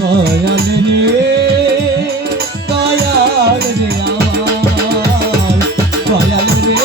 দয়াল রে দয়াল রে আমার দয়াল রে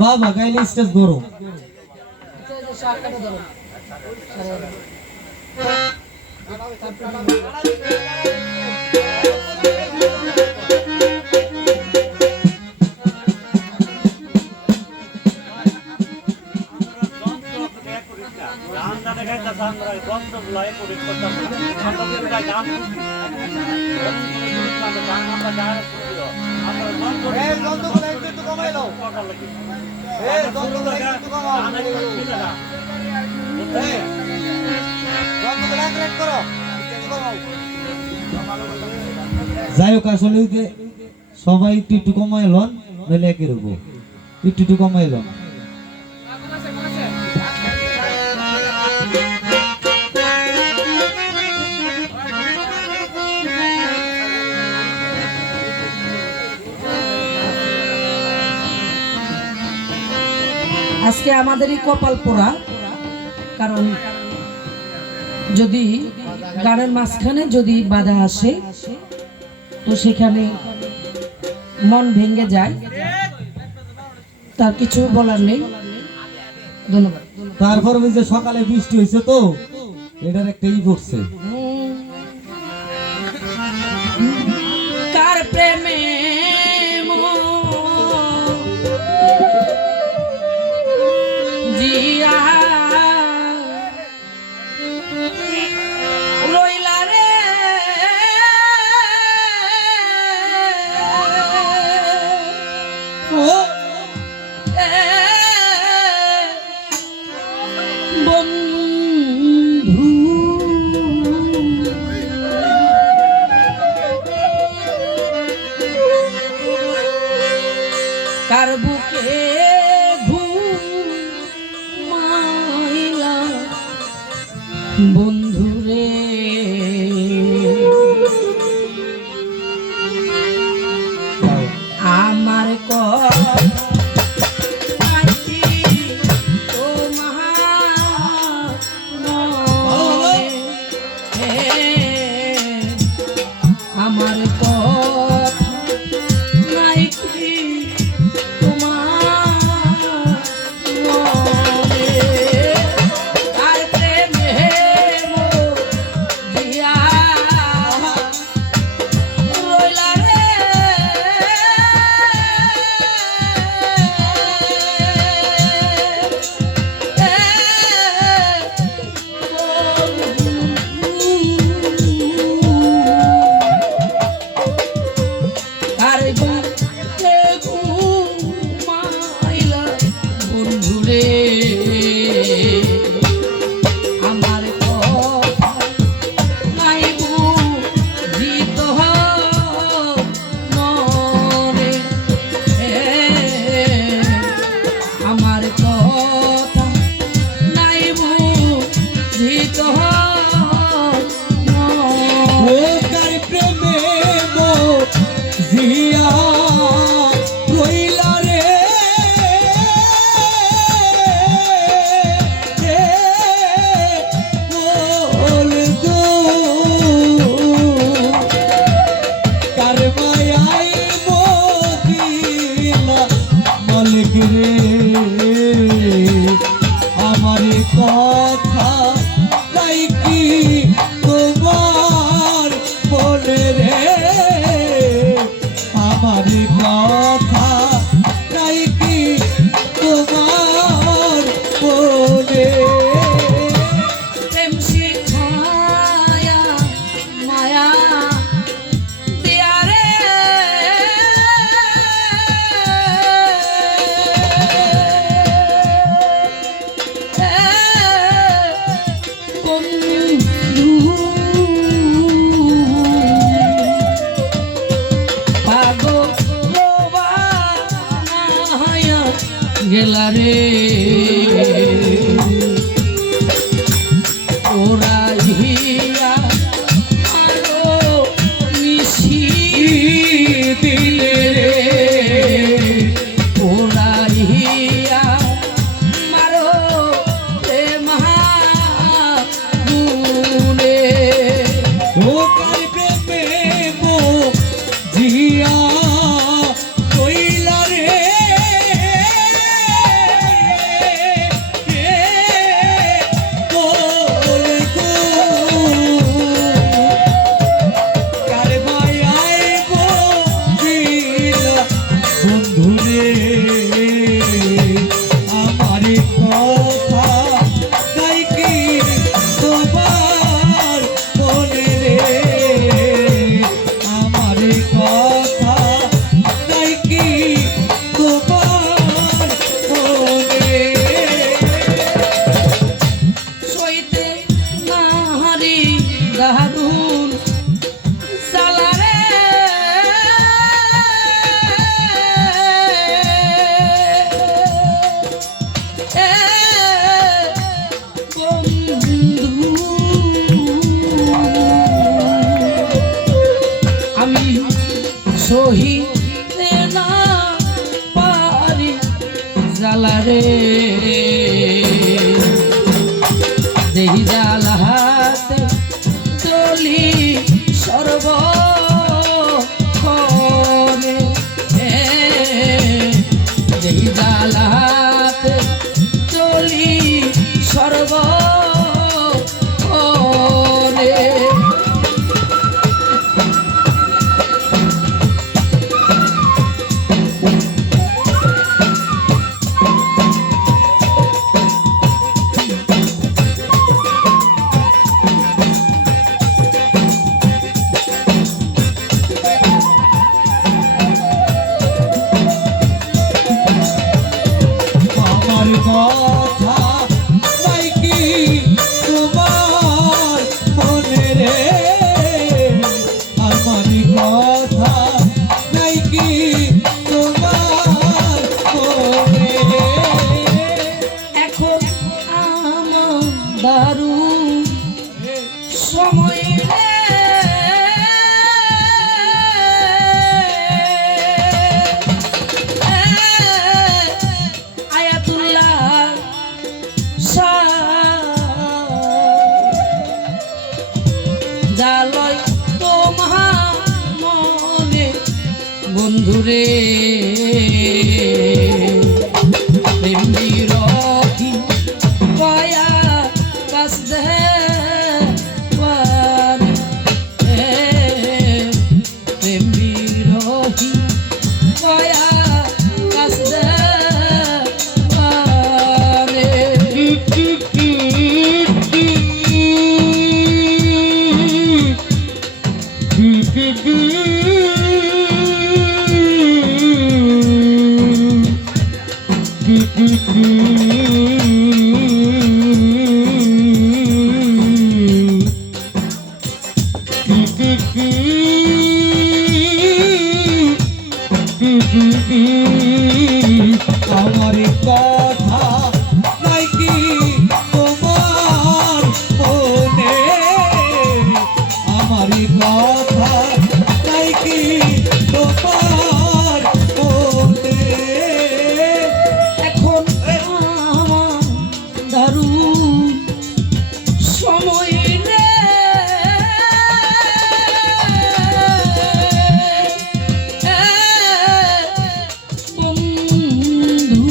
বাবা গাইলে স্টেজ গরম যাই হোক আসলে সবাই একটু কমাই লন নইলে একই রকম একটু কমাই লন আজকে আমাদেরই কপাল পোড়া, কারণ যদি গানের মাঝখানে যদি বাধা আসে তো সেখানে মন ভেঙে যায়, তার কিছু বলার নেই। ধন্যবাদ। তারপর ওই যে সকালে বৃষ্টি হয়েছে তো এটার একটা ই পড়ছে কার প্রেমে জিয়া রইলা রে বন্ধু কার বুকে ঘুমাইলা বন্ধুরে আমার আমার নাই কি তোমার আমার কথা তাই কি তোমার বলে রে আমার কথা তাই কি তোমার বলে প্রেম শিখায়া মায়া দিয়া রে বন্ধু পাগল বানায়া গেলা রে ওরা হিয়া আরো মিশি দিলে রে ওরা হিয়া মারো প্রেমাগুনে তোমার প্রেমে মো জিয়া কইলা রে বলে গো কার মায়ায় বজিলা বন্ধু রে আমার কথা তাই কি তোমার মনে রে আমার কথা তাই কি তোমার মনে সইতে নাহারি দারুন সালারে বন্ধু আমি সহিতে না পারি জালারে যেই জালাহাতে চলি সর্বক্ষণে যেই জালাহাতে চলি সর্বক্ষণে আমার কথা তাই কি তোমার মনে রে আমার কথা তাই কি তোমার মনে এখন আমার দারুণ সময় রে আয়াতুল্লাহ জালয় তোমার মনে বন্ধুরে প্রেম বিরোধী কয়া কাছ দেওয়ানে প্রেম বিরোধী কয়া কাছ দেওয়ানে আমার কথা নাই কি তোমার মনে আমার কথা নাই কি তোমার মনে এখন আমার দারুণ সময় রে বন্ধু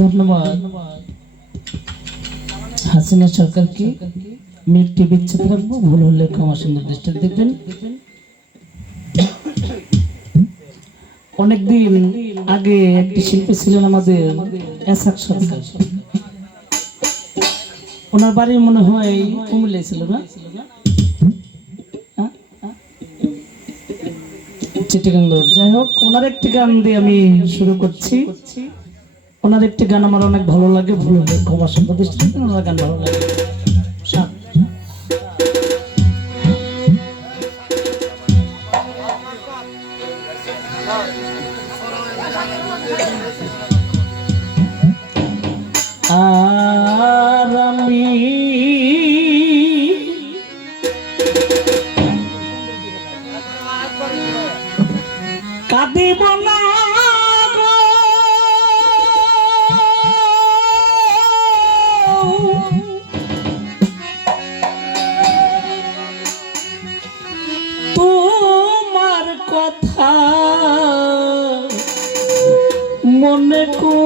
ধন্যবাদ হাসিনা সরকারকে। আমি একটি বিচ্ছেদ রাখবো, ভুল হলে ক্ষমা সুন্দর দৃষ্টিতে দেখবেন। অনেকদিন আগে একটি শিল্পী ছিলেন আমাদের এসাক সরকার, ওনার বাড়ি মনে হয় কুমিল্লায় ছিল না, চিটাগাং রোড। যাই হোক, ওনার একটি গান দিয়ে আমি শুরু করছি। ওনার একটি গান আমার অনেক ভালো লাগে, ভুল হলে ক্ষমা সুন্দর দৃষ্টিতে দেখবেন। ওনার গান ভালো লাগে। আর আমি কাঁদিব না গো, তোমার কথা মনে করে।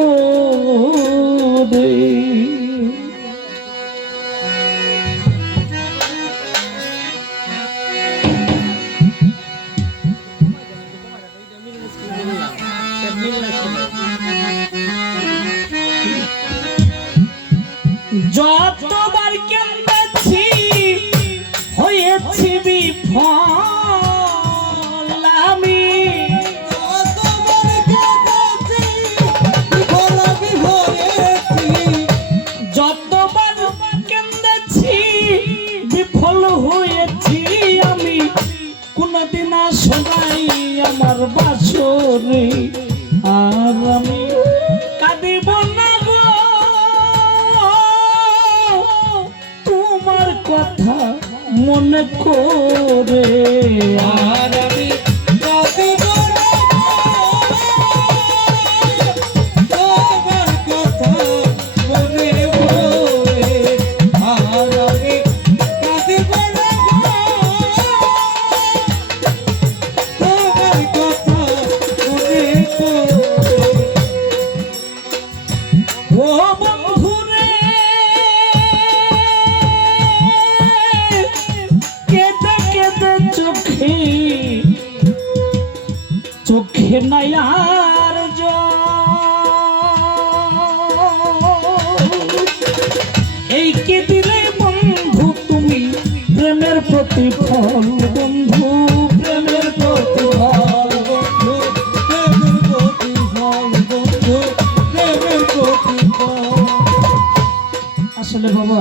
যতবার কেঁদেছি হয়েছি বিফল আমি, যতবার কেঁদেছি বিফল হয়েছি আমি, কোনদিন শোনাই আমার বাসরে। আর আমি কাঁদিব না গো, তোমার কথা মনে করে। আর আমি কাঁদিব না গো, তোমার কথা মনে করে। আর আমি কাঁদিব না গো, তোমার কথা মনে করে। ও বন্ধুরে কেঁদে কেঁদে চোখে চোখে নাই আর এই কে দিলে বন্ধু তুমি প্রেমের প্রতিফল, বন্ধু প্রেমের প্রতিফল, বন্ধু প্রেমের প্রতিফল, বন্ধু প্রেমের প্রতিফল। আসলে বাবা,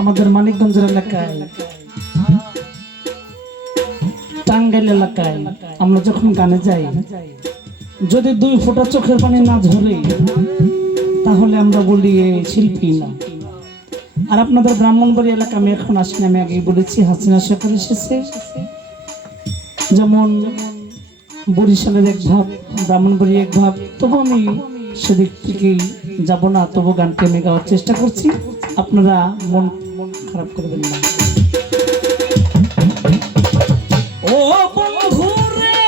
আমাদের মানিকগঞ্জের এলাকায়, টাঙ্গাইল এলাকায় আমরা যখন গানে যাই, যদি 2 ফোঁটা চোখের পানি না ঝরে তাহলে আমরা বলি এ শিল্পী না। আর আপনাদের ব্রাহ্মণবাড়ি এলাকা আমি এখন আসিনি, আমি আগেই বলেছি হাসিনা সরকার এসেছে। যেমন বরিশালের এক ভাব, ব্রাহ্মণবাড়ি এক ভাব, তবু আমি সেদিক থেকেই যাব না, তবু গানটি আমি গাওয়ার চেষ্টা করছি। আপনারা মন খারাপ করবেন না। ও বন্ধু রে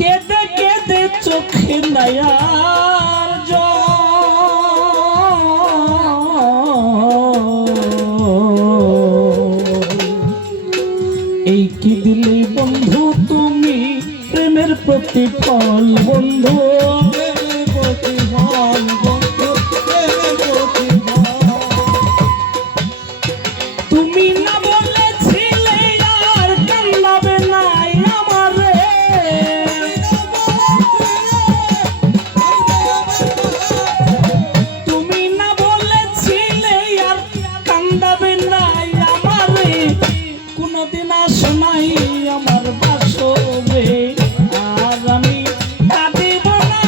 কেঁদে কেঁদে চোখে নায়ার এই কি দিলে বন্ধু তুমি প্রেমের প্রতিফল, বন্ধু প্রেমের প্রতিফল, বন্ধু প্রেমের প্রতিফল। তুমি না বলেছিলে আর কান্নাবে নাই আমারে, তুমি না বলেছিলে আর কান্দাবে নাই আমারে, কোনদিন আসো নাই আমার বাসরে। আর আমি কাঁদিব না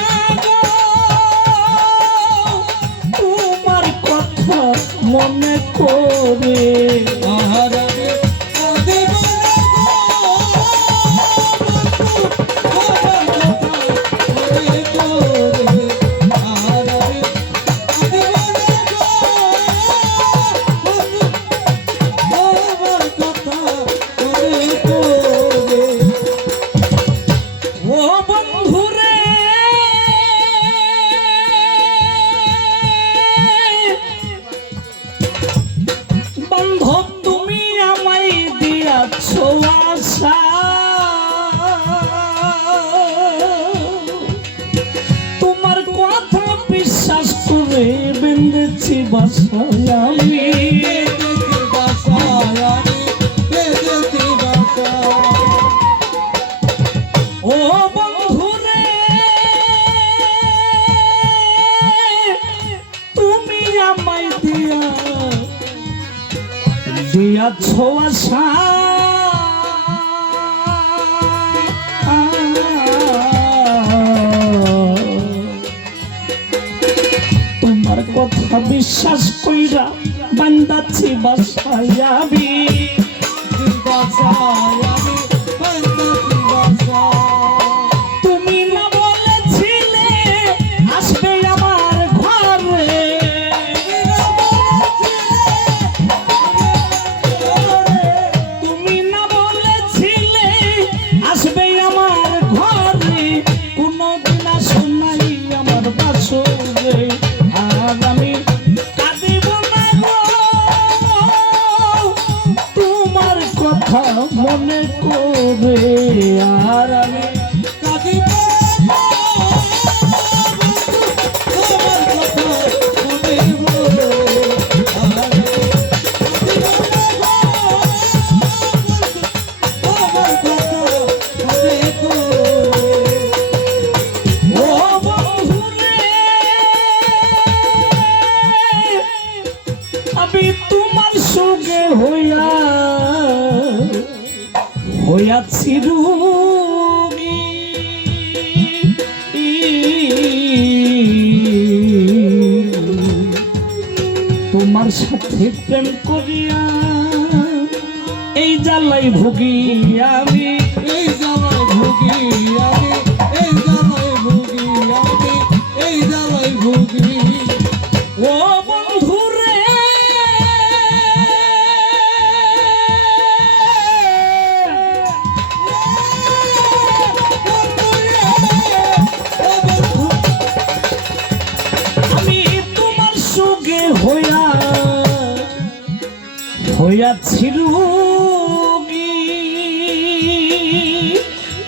বেঁধেছি বাসায় আমি ও বন্ধুরে তুমি আমায় দিয়াছ আশা তোমার কথা বিশ্বাস কইরা বান্দাছি বাসায় আমি তুমি না বলেছিলে আসবে আমার ঘরে তুমি না বলেছিলে আসবে আমার ঘরে কোনদিন আসো নাই আমার বাসরে আর আমি কাঁদিব না গো তোমার কথা মনে করে আর আমি কাঁদিব না তোমার কথা মনে করে আর আমি তোমার কথা মনে করে ও বন্ধুরে আমি তোমার সঙ্গে হইয়াছি রোগী তোমার সাথে প্রেম করিয়া এই জ্বালাই ভুগি আমি এই জ্বালাই ভুগি আমি এই জ্বালাই ভুগি আমি এই জ্বালাই ভুগি ও বন্ধুরে আমি তোমার সঙ্গে হইয়াছি রোগী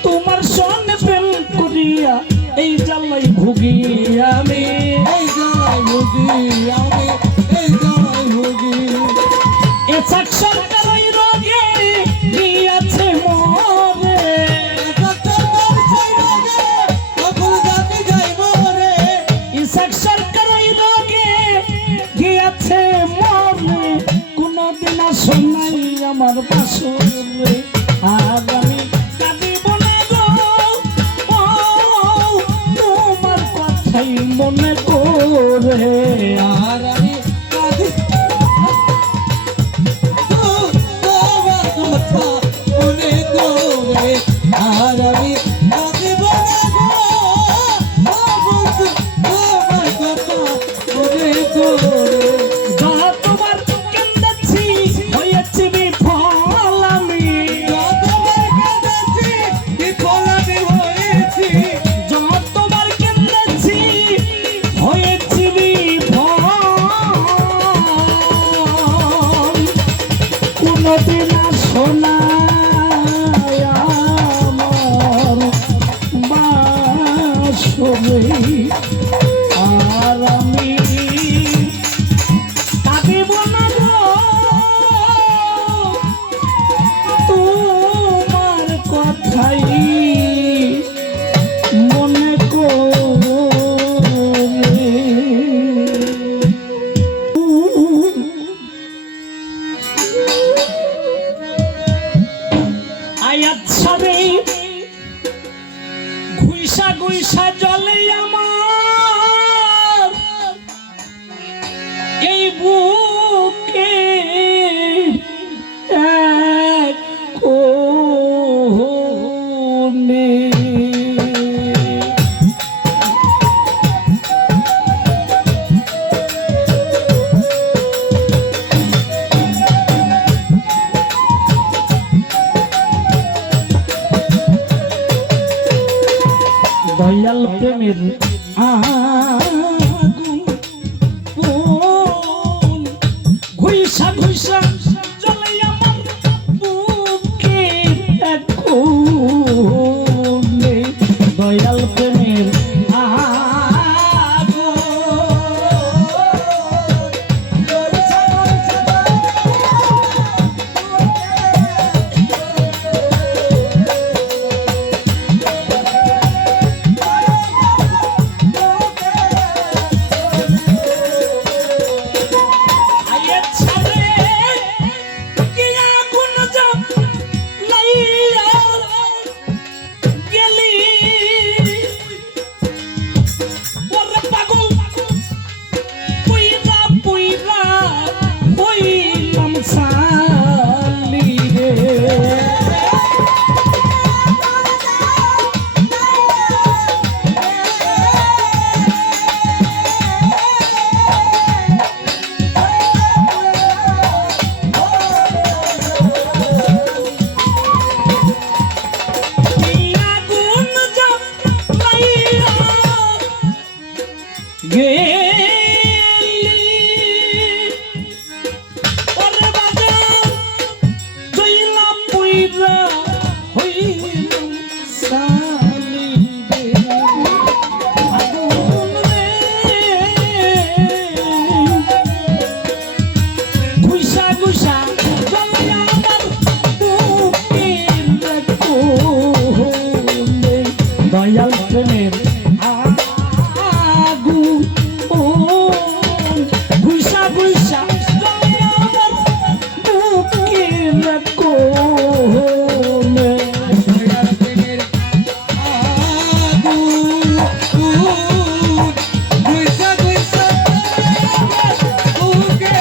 তোমার সঙ্গে প্রেম করিয়া এই জ্বালাই ভুগি আমি এই জ্বালাই ভুগি আমি এই জ্বালাই ভুগি এসাক সরকার ওই রোগে দিয়াছে মরে ইসাক সরকার ওই রোগে দিয়াছে মরে কোনদিন আসো নাই আমার বাসরে আর আমি কাঁদিব না গো তোমার কথাই মনে করে আর আমি কাঁদিব তোমার কথা মনে করে আর আমি কাঁদিব না গো তোমার কথা মনে করে তোমার কেন্দ্রছি হয়েছি বিফল আমি তোমার কেন্দ্রছি বিফল আমি হয়েছি তোমার কেন্দ্রছি হয়েছি বিফল কোনদিন আসো না আমার বাসরে আর আমি কাঁদিব না গো তোমার কথাই মনে করে আয়াত সারে ঘুইসা ঘুইসা জলে আমার এই বুকে এক কোণে দয়াল প্রেমের আগুন ঘুইসা ঘুইসা জ্বলে আমার বুকে এক কোণে দয়াল প্রেমের আগুন দয়াল প্রেমের আগুন গুইসা গুইসা জ্বলে আমার বুকের কোণে। দয়াল প্রেমের আগুন গুইসা গুইসা বুকে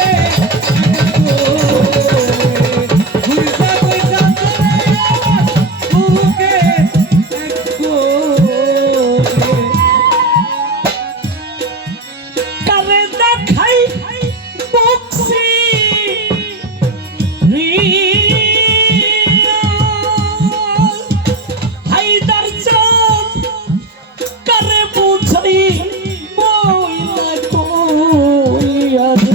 গুইসা গুইসা বুকে কারে দেখাই বকছি হাইদার চাঁদ কারে বুঝাই মইলা কইয়া রে।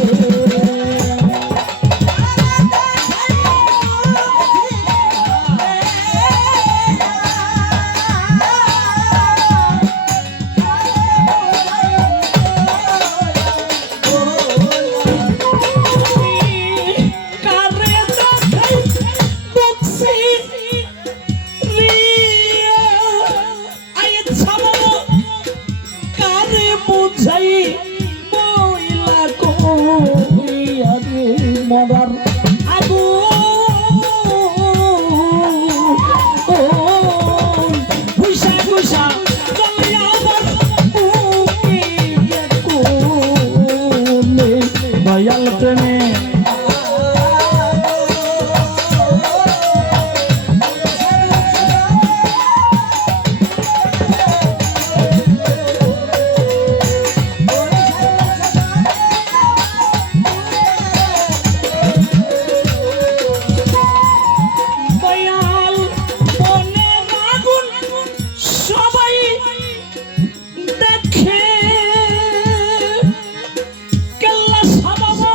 কারে দেখাই বকছি রিয়া আয়ে ছাড়ো কারে বুঝাই মইলা কইয়া রে মরার আগুন গুইসা গুইসা জ্বলে আমার বুকের কোণে। দয়াল প্রেমে দয়াল মনের আগুন সবাই দেখে কেল্লা সাবাবা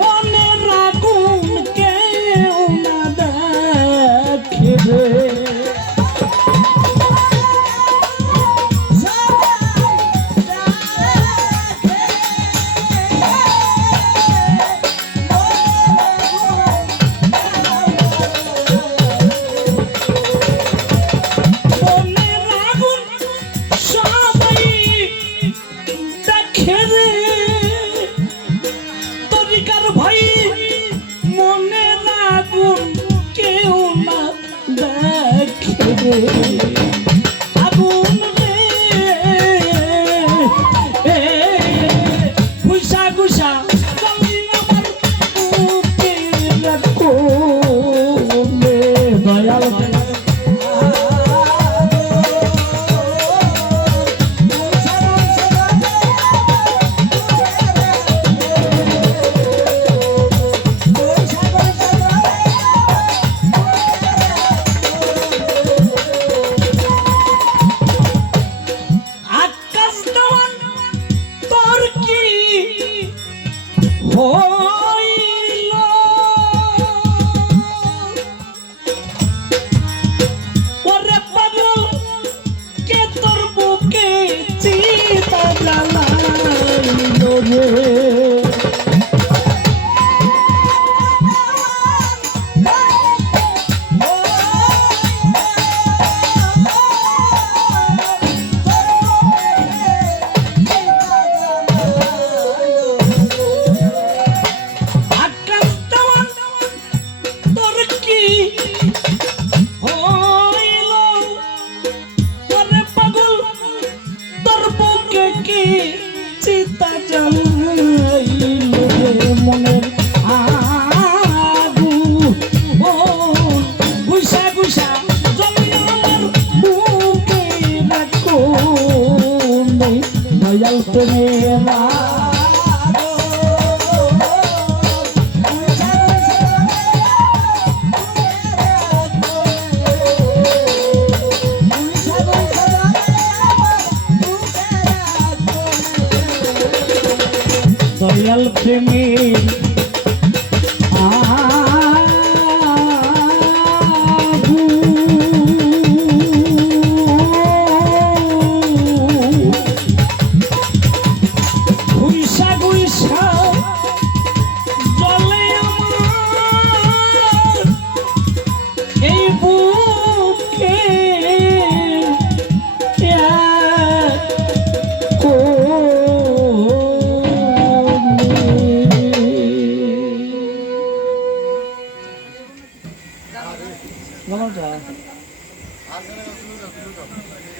মনের আগুন কেউ না দেখে রে। মনের আগুন সবাই দেখে রে তরিকার ভাই মনের আগুন কেউ না দেখে রে। আগুন রে গুইসা গুইসা জ্বলে আমার বুকের কোণে। দয়াল আকাশ দেওয়ান তোর কি হইল ওরে পাগল কে তোর বুকে চিতা জ্বালাইল রে। আকাশ দেওয়ান তোর কি হইল ওরে পাগল তোর বুকে কি চিতা জ্বালাইল রে। মনের আগুন গুইসা গুইসা জ্বলে আমার বুকের কোণে। দয়াল প্রেমের দয়াল প্রেমের গুইসা গুইসা জ্বলে আমার এই বুকে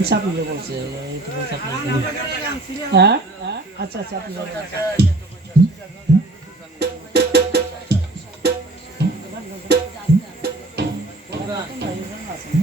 চাপিয়ে বলছে হ্যাঁ আচ্ছা আচ্ছা আপনি